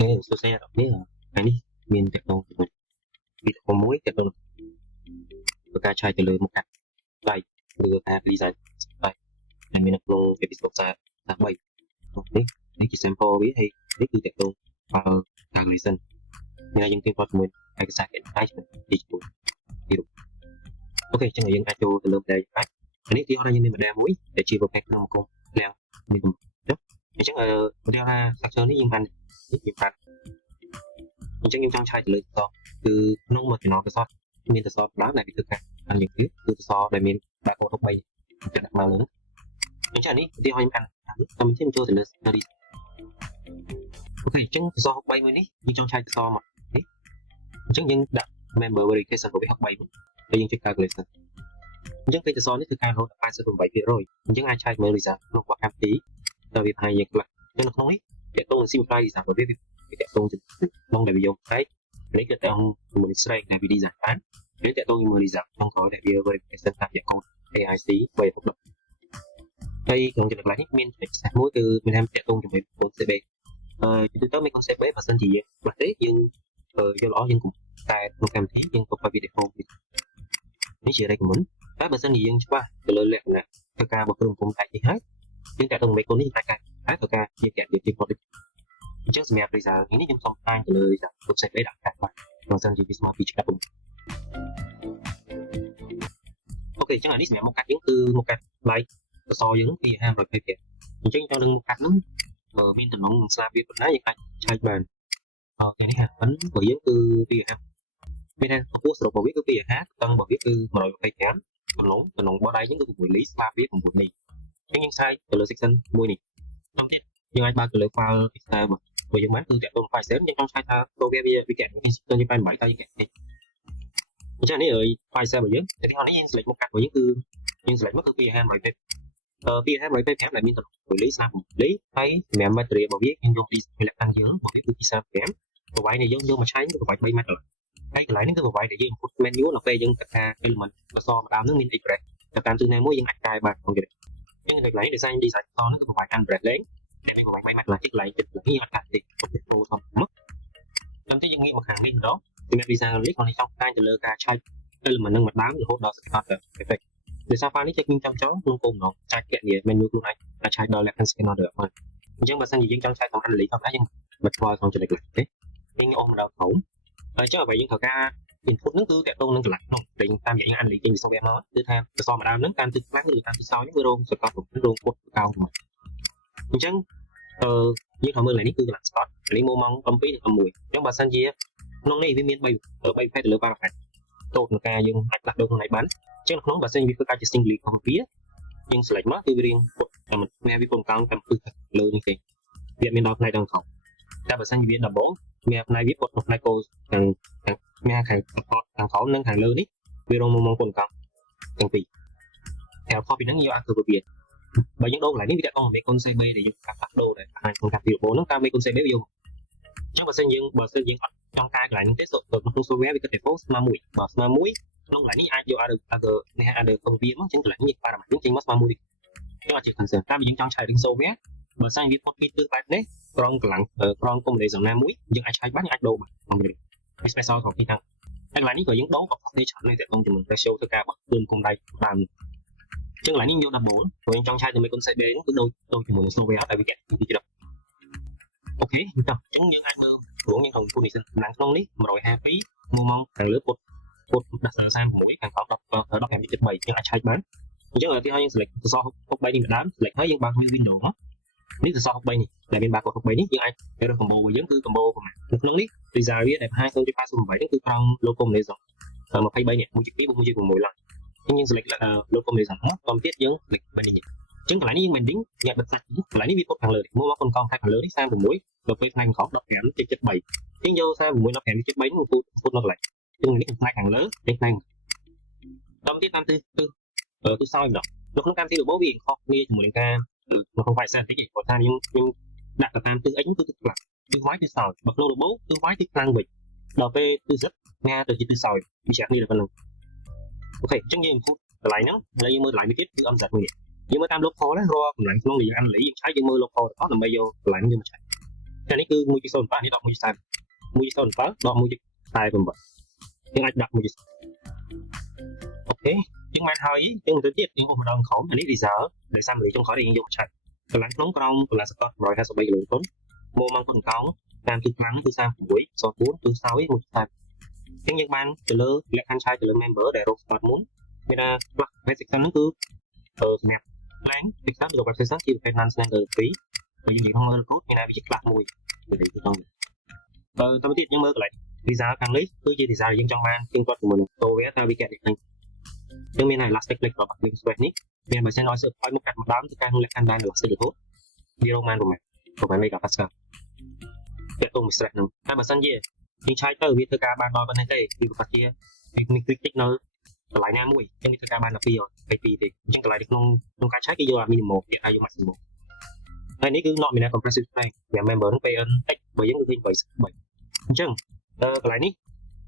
Thế số xe đọc biết là cái này miền tây đông của mình vì có muối tây đông của ta trai từ lời một cách vậy đưa ta đi giải vậy là mình được luôn episode ra bảy đấy đấy chỉ sample biết hay đấyคือtây đông và càng listen nên là những cái của mình hay cái sạc cái thì hiểu ok cho người dân ta cho từ lớp đây cái này thì họ đang như mình đa muối để chia vào các năm con nào mình cũng đó chắc là đeo ra sắc chơi những hành những hành mình chắc trong chai từ lời to từ nông mà thì nó cái sót mình từ sót đó là cái thực hành ăn những thứ từ sót để mình đã có độc bay để đặt vào lớn mình chắc này thì họ những ăn mình thêm cho từ lời đi ok chắc do học bay mới đi nhưng trong chai từ so mà đấy chắc những đặt member verification của cái học bay để những check calculation chắc cái từ soនេះគឺការរត់88%អញ្ចឹងអាចឆែកមើល result ក្នុងវគ្គកម្មទីដល់វាហើយយើងខ្លះនៅក្នុងនេះតើតោង simplify result របស់វាតើតោងក្នុងដែលវាយកផ្នែកនេះគឺតាមមួយស្រេកដែលវា design បានវាតើតោងមើល result ក្នុងក្រោយដែលវា verification តាមរយៈ code AIC 360ហើយក្នុងចំណុចនេះមានចំណុចពិសេសមួយគឺមានថាតើតោងជាមួយ code CB ជាទូទៅមាន code CB បើសិនជាយើងខ្លះទេយើងយកល្អយើងគុំតែក្នុងកម្មវិធីយើងទុកឲ្យវា default នេះជា recommend តែបើសិនជាយើងច្បាស់ទៅលើលក្ខណៈធ្វើការរបស់ក្រុមហ៊ុនតែនេះហើយយើងតែទៅមេកូននេះតែការតែធ្វើការជាកែជាផលិតអញ្ចឹងសម្រាប់ result នេះខ្ញុំសូមផ្សាយទៅលើ website ដាក់កាត់បាទបើសិនជាវាស្មើពីច្បាប់អូខេអញ្ចឹងអានេះសម្រាប់មកកាត់យើងគឺមកកាត់ like អក្សរយើងពី520អញ្ចឹងចូលនឹងមកកាត់ហ្នឹងមានតំណងនឹងស្លាបវាប៉ុណ្ណាយើងអាចឆែកបានអូខេនេះហាប៉ុណ្ណឹងរបស់យើងគឺពី5មានថាកម្ពស់សរុបរបស់វាគឺពី50តឹងរបស់វាគឺ125តំណងបដៃយើងគឺ6លីស្លាបវា9លីអញ្ចឹងយើងឆែកទៅលើ section មួយនេះតាមទៀតយើងអាចបើកទៅលើ file Excel របស់យើងបានគឺតាក់ទង file Excel យើងចង់ឆែកថាទៅវាកែទៅយើងបែរ8តើយើងកែនេះអញ្ចឹងនេះfile Excel របស់យើងតែទីនេះយើង select មកកាត់របស់យើងគឺយើង select មកគឺពី50 ពី525ដែលមានតំណង6លីស្លាប9លីហើយសម្រាប់ material របស់វាយើងយកពីលក្ខខណ្ឌយើងរបស់វាគឺពី35ប្រវែងដែលយើងយកមកឆែកគឺប្រវែង3ម៉ែត្រហើយកន្លែងនេះគឺប្រវែងដែលយើង input manual នៅពេលយើងទៅការ element អក្សរម្ដងហ្នឹងមាន express ទៅតាមទិសណាមួយយើងអាចកែបានក្នុងនេះអញ្ចឹងនៅកន្លែង design អក្សរហ្នឹងគឺប្រវែង unbreak លេងតែមានប្រវែង3ម៉ែត្រឡើងទីកន្លែងចិត្តនេះអត់កាត់ទេទៅទៅធំមកតាមទីយើងងាកមកខាងនេះម្ដងសម្រាប់ design នេះគាត់នេះចង់ផ្សាយទៅលើការឆែក element ហ្នឹងម្ដងរហូតដល់ start effect ដោយសារ file នេះចេះខ្ញុំចាំចង់ក្នុងគោលបំណងអាចគណនា menu ខ្លួនឯងអាចឆែកដល់លក្ខខណ្ឌ scanner ដល់បានអញ្ចឹងបើសិនជាយើងចង់ឆែកតាម analysis ធម្មតាយើងមិនខ្វល់ក្នុងចំណុចនេះទេយើងអូសមកដល់ក្រោមហើយអញ្ចឹងអ្វីយើងត្រូវការ input ហ្នឹងគឺតាក់ទងនឹងកន្លែងនោះតែតាមរយៈ analysis ចេញពី software មកគឺថាអក្សរម្ដងហ្នឹងតាមទិសខ្លាំងឬតាមទិសសោយហ្នឹងវារងសកលរងពុតកោងមកអញ្ចឹងយើងត្រូវមើលឡើងនេះគឺកន្លែង start លេខមកម៉ោង7និង6អញ្ចឹងបើសិនជាក្នុងនេះវាមាន3ប្រភេទទៅលើ paragraph តូតក្នុងការយើងអាចផ្លាស់ប្ដូរក្នុងនេះបានអញ្ចឹងក្នុងបើសិនវាធ្វើការជា single copy យើង select មកគឺវារៀងពុតតែមិនវាពុតកោងតាមពឹសលើនេះទេវាមានដល់ផ្នែកខាងក្រោមតែបើសិនជាវា double មានផ្នែកវាពុតផ្នែក code ខាងមានខាងក្រោមនិងខាងលើនេះវារងមកពុតកោងទាំងពីរតែ copy ហ្នឹងយកអាគឺវាបើយើងដូរកន្លែងនេះវាតកងមេកុន CB ដែលយើងកាត់ផ្លាស់ប្ដូរដែរខាងក្នុងការពីរបបហ្នឹងតាមមេកុន CB វាយកអញ្ចឹងបើសិនយើងអត់ចង់កែកន្លែងនេះទេក្នុង software វាគិត default ស្មើ1បើស្មើ1ក្នុងកន្លែងនេះអាចយក other copy មកអញ្ចឹងកន្លែងនេះ parameter នេះចេញមកស្មើ1នេះយើងអត់ជា concern តែបើយើងចង់ឆែករឿង software បើសិនវាផុតពីទិសបែបនេះក្រងកម្លាំងក្រង combination ណាមួយយើងអាចឆែកបានយើងអាចដូរបានក្នុងនេះ special copy ហ្នឹងហើយកន្លែងនេះក៏យើងដូរក៏ផ្សេងច្រើនដែរតើតងជាមួយ ratio ធ្វើការរបស់គុំដៃតាមអញ្ចឹងកន្លែងនេះយក double ព្រោះយើងចង់ឆែកជាមួយ concept B ហ្នឹងគឺដូចជាមួយ software តែវាកែពីច្រើនអូខេអញ្ចឹងយើងអាចមើលព្រោះយើងក្នុង position ខាងក្នុងនេះ152មួយម៉ោងខាងលើពុតដាក់36ខាងក្រោម15.3យើងអាចឆែកបានអញ្ចឹងឧទាហរណ៍យើង select សរស63នេះម្ដង select ហើយយើងបើក window មកនេះសរស63នេះដែលមានបាកូដ63នេះយើងអាចរើស combo របស់យើងគឺ combo ប្រមាណនៅក្នុងនេះ result វាដែល50.88នេះគឺក្រោម logo combination 23នេះ1.2 1.6ឡើងអញ្ចឹងយើង select logo combination មកបន្តទៀតយើង click បែបនេះអញ្ចឹងកន្លែងនេះយើង bending យើងបិទសាច់កន្លែងនេះវាពុតខាងលើនេះមកកូនកងខាងលើនេះ36ដល់ពេលផ្នែកខាងក្រោម15.73អញ្ចឹងយក36ដល់15.73នេះពុតនៅកន្លែងអញ្ចឹងនេះផ្នែកខាងលើនេះផ្នែកបន្តទៀតតាមទិសសោយម្ដងនៅក្នុងកម្មវិធីរបស់វាខុសគ្នាជាមួយនឹងការនៅក្នុង file set តិចព្រោះថាខ្ញុំដាក់ទៅតាមទិស x គឺទិសខ្លាំងទិស y ទិសសោយបើក្នុងរបបទិស y ទិសខ្លាំងវិញដល់ពេលទិស z ញ៉ាទៅជាទិសសោយវាជាគ្នាតែប៉ុណ្្នឹងអូខេអញ្ចឹងយើង input កន្លែងហ្នឹងហើយយើងមើលកន្លែងនេះទៀតគឺ mz មួយនេះយើងមើលតាម local ណារាល់កន្លែងក្នុងដែលយើង analysis យើងឆែកយើងមើល local ទាំងអស់ដើម្បីយកកន្លែងនេះយកមកឆែកអ អានេះគឺ1.07នេះដក1.3 1.07ដក1.48យើងអាចដាក់1.0អូខេយើងបានហើយយើងទៅទៀតយើងអូសម្ដងក្រោមអានេះ result ដែលសាមរីចុងក្រោយយើងយកមកឆែកកម្លាំងក្នុងក្រោមកម្លាំងសកល153គីឡូតុនមកមកកោងតាមទីខ្លាំងគឺ36 04គឺសោយ1.8អញ្ចឹងយើងបានទៅលើលក្ខខណ្ឌឆែកទៅលើ member ដែលរក spot មុនមានថា basic section ហ្នឹងគឺសម្រាប់ plan section ឬ basic section ជាប្រភេទ non standard 2បើយើងនិយាយក្នុងមើល code មានថាវាជា class 1ទៅទៀតយើងមើលកន្លែង result ខាងនេះគឺជា result យើងចង់បានជាងគាត់ជាមួយនឹង software តើវាកែនេះយើងមាន elastic click របស់ link space នេះមានបើសិនឲ្យសើឲ្យមកកាត់ម្ដងទៅការក្នុងលក្ខខណ្ឌ elastic រហូតវារងបានប្រហែល megapascal តែតុងមួយ stress ហ្នឹងតែបើសិនជាយើងឆែកទៅវាធ្វើការបានដល់ប៉ុណ្ណេះទេគឺប្រកាសជាមាន critic នៅកន្លែងណាមួយអញ្ចឹងវាធ្វើការបាន12ទេអញ្ចឹងកន្លែងក្នុងការឆែកគេយកអា minimum គេឲ្យយក maximum ហើយនេះគឺ not minimum compressive strength វា member ហ្នឹង PNX បើយើងគឺឃើញ33អញ្ចឹងកន្លែងនេះ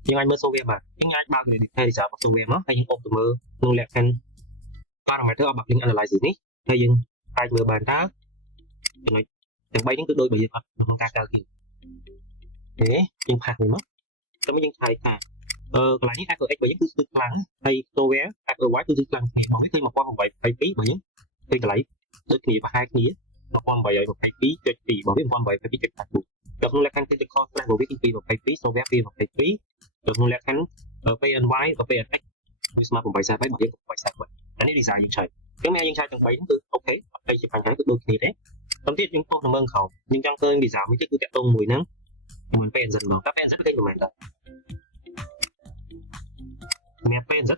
យើងអាចមើល software បានយើងអាចបើក detail result របស់ software មកហើយយើងអូសទៅមើលក្នុងលក្ខខណ្ឌ parameter របស់ link analysis នេះហើយយើងអាចមើលបានតើចំណុចទាំង3នេះគឺដូចបើយើងអត់ក្នុងការកើទៀតទេយើងផាសវិញមកតែយើងឆែកថាកន្លែងនេះ FX បើយើងគឺខ្លាំងហើយ software FY គឺខ្លាំងគ្នាមកនេះឃើញ1822បើយើងឃើញកន្លែងដូចគ្នាប្រហែលគ្នា1822.2របស់វា1822.84ដល់ក្នុងលក្ខខណ្ឌ critical stress របស់វាគឺ222 software 222ដល់ក្នុងលក្ខខណ្ឌ PNY ឬ PNX វាស្មើ843របស់យើង843អានេះ design យើងឆែកអញ្ចឹងយើងឆែកទាំង3នេះគឺអូខេអត់ទៅជាបញ្ហាគឺដូចគ្នាទេតាមទៀតយើងពោលទៅមើលខោយើងចង់ឃើញ design មួយទៀតគឺតាក់ទងមួយហ្នឹងជាមួយ PNZ មកតែ PNZ គេមិនមែនដែរមាន PNZ